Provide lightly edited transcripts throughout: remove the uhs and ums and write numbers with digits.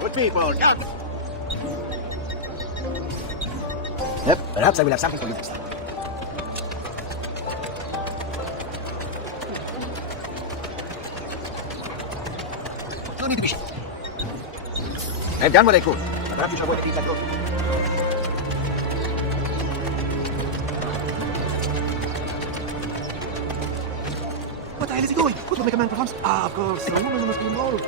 Good people, cut! Yep, perhaps I will have something for you next time. No need to be shy. I've done what I could. Perhaps you shall avoid a thing like those. What the hell is he doing? What will make a man perform? Ah, of course, a woman must be involved.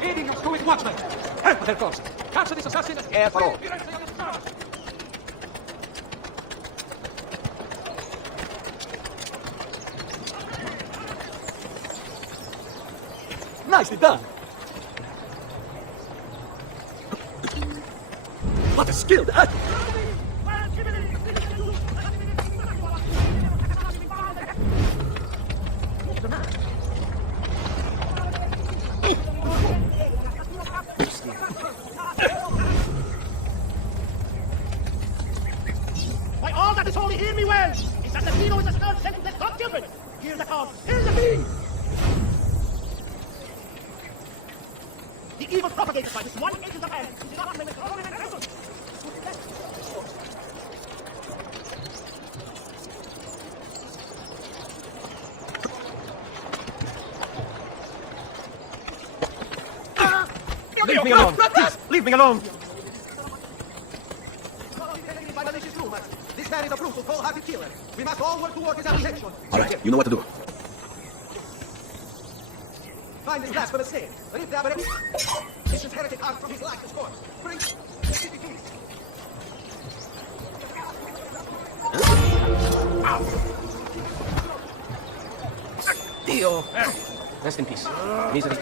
Leading your stupid watchmen! Help their cause! Capture this assassin! Careful. Nicely done! What a skill! By all that is holy, hear me well! It's assassino is a skull sent to the God children! Hear the call! Hear the plea! The evil propagated by this one agent of hell is not only the government and vessels. Leave me alone! Please, leave me alone! By malicious rumors, this man is a brutal, cold-hearted killer. We must all work toward his apprehension. All right, you know what to do. Find this blasphemous sin. Rip the aberration. This is heretic art from his lifeless corpse. Bring Dio! Rest in peace. Misery.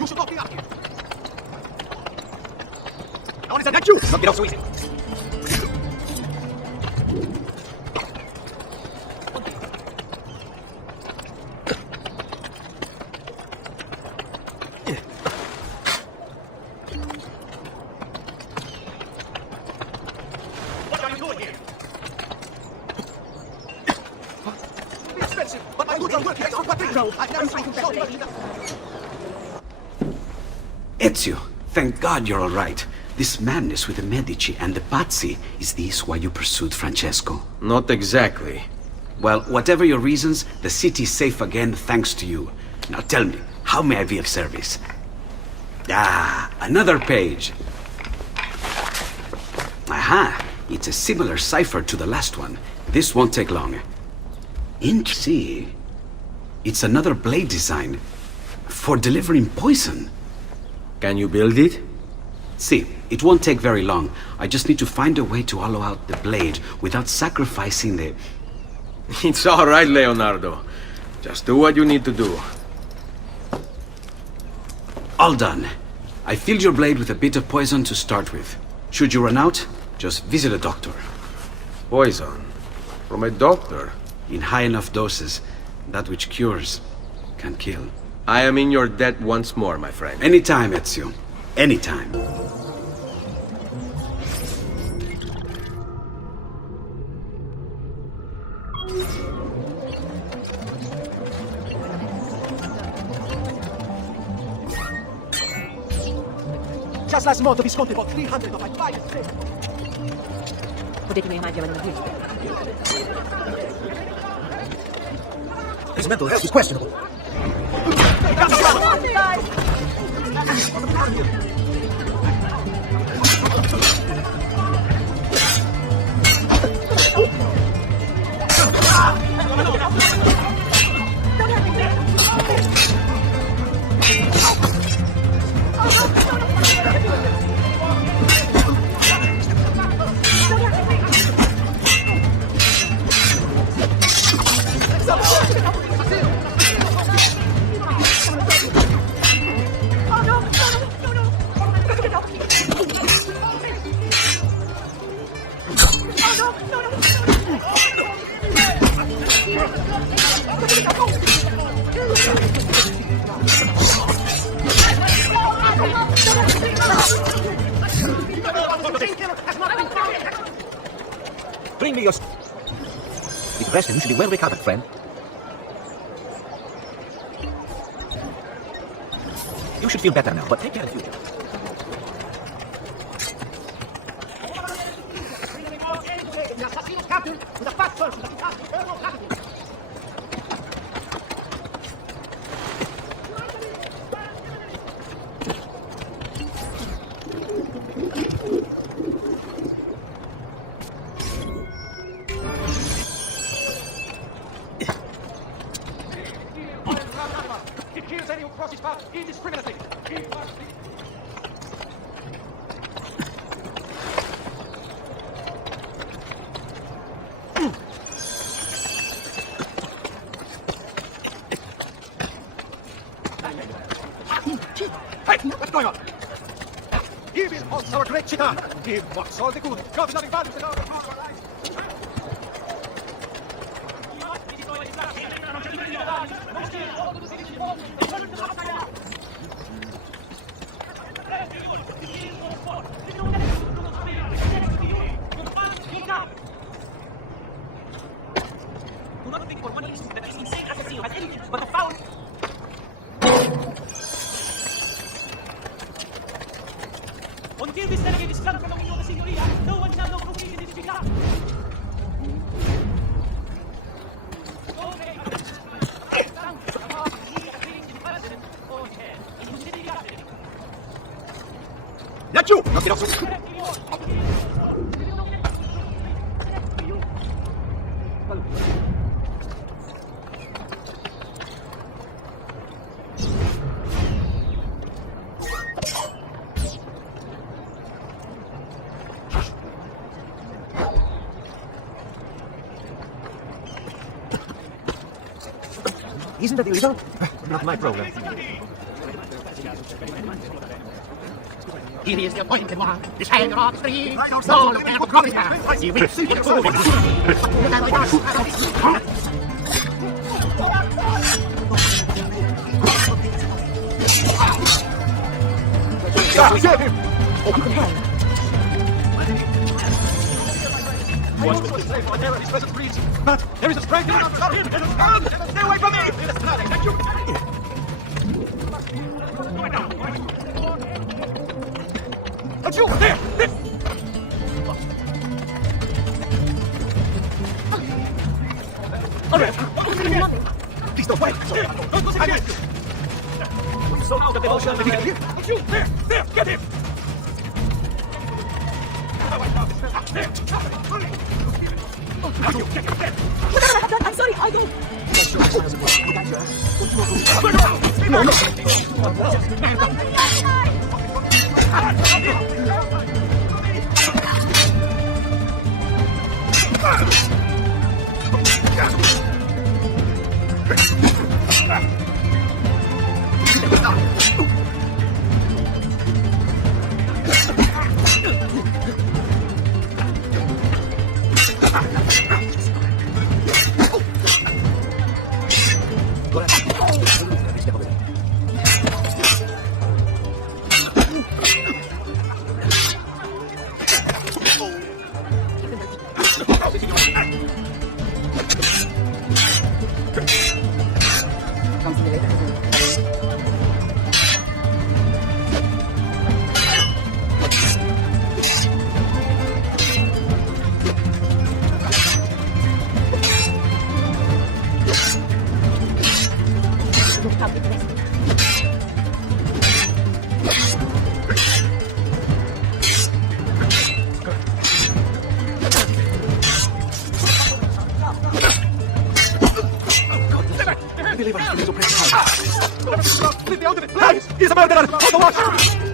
You should not be up here. No one is at you! Don't get off so easy. What are you doing here? It's expensive, but my goods are worth extra quadrillion. I've never seen you so much. Ezio, thank God you're all right. This madness with the Medici and the Pazzi, is this why you pursued Francesco? Not exactly. Well, whatever your reasons, the city's safe again thanks to you. Now tell me, how may I be of service? Ah, another page. Aha, it's a similar cipher to the last one. This won't take long. See, it's another blade design for delivering poison. Can you build it? See, it won't take very long. I just need to find a way to hollow out the blade without sacrificing the... It's all right, Leonardo. Just do what you need to do. All done. I filled your blade with a bit of poison to start with. Should you run out, just visit a doctor. Poison? From a doctor? In high enough doses, that which cures can kill. I am in your debt once more, my friend. Anytime, Ezio. Anytime. Just last month, Visconti bought 300 of my finest things. Potete mai chiamare qui? His mental health is questionable. Bring me your... Be rested, you should be well recovered, friend. You should feel better now, but take care in the future. The assassino's captain is a fat person that has eternal gratitude. He kills any who crosses his path indiscriminately. He must be... Hey, what's going on? He will halt our great cheetah. He mocks all the good. God is nothing bad in the dark. Do not think for 1 instant that this insane assassino has anything but a foul... Until this delegate is flung from the window of the signoria, no one shall know who is in this chica. Not you! Knock it off. Isn't that illegal? Not my problem. He is the appointed one, the Savior of the Street. No, the man will promise her. He will see the food. Save him! Open the hell. But there is a strength in our here. Stay away from me! Don't you! There! Please don't wait! Don't listen to him! So out of devotion, let me get here! Don't you! There! Get him! I'm sorry, I don't. Please, the ultimate, please! He's a murderer! On the watch!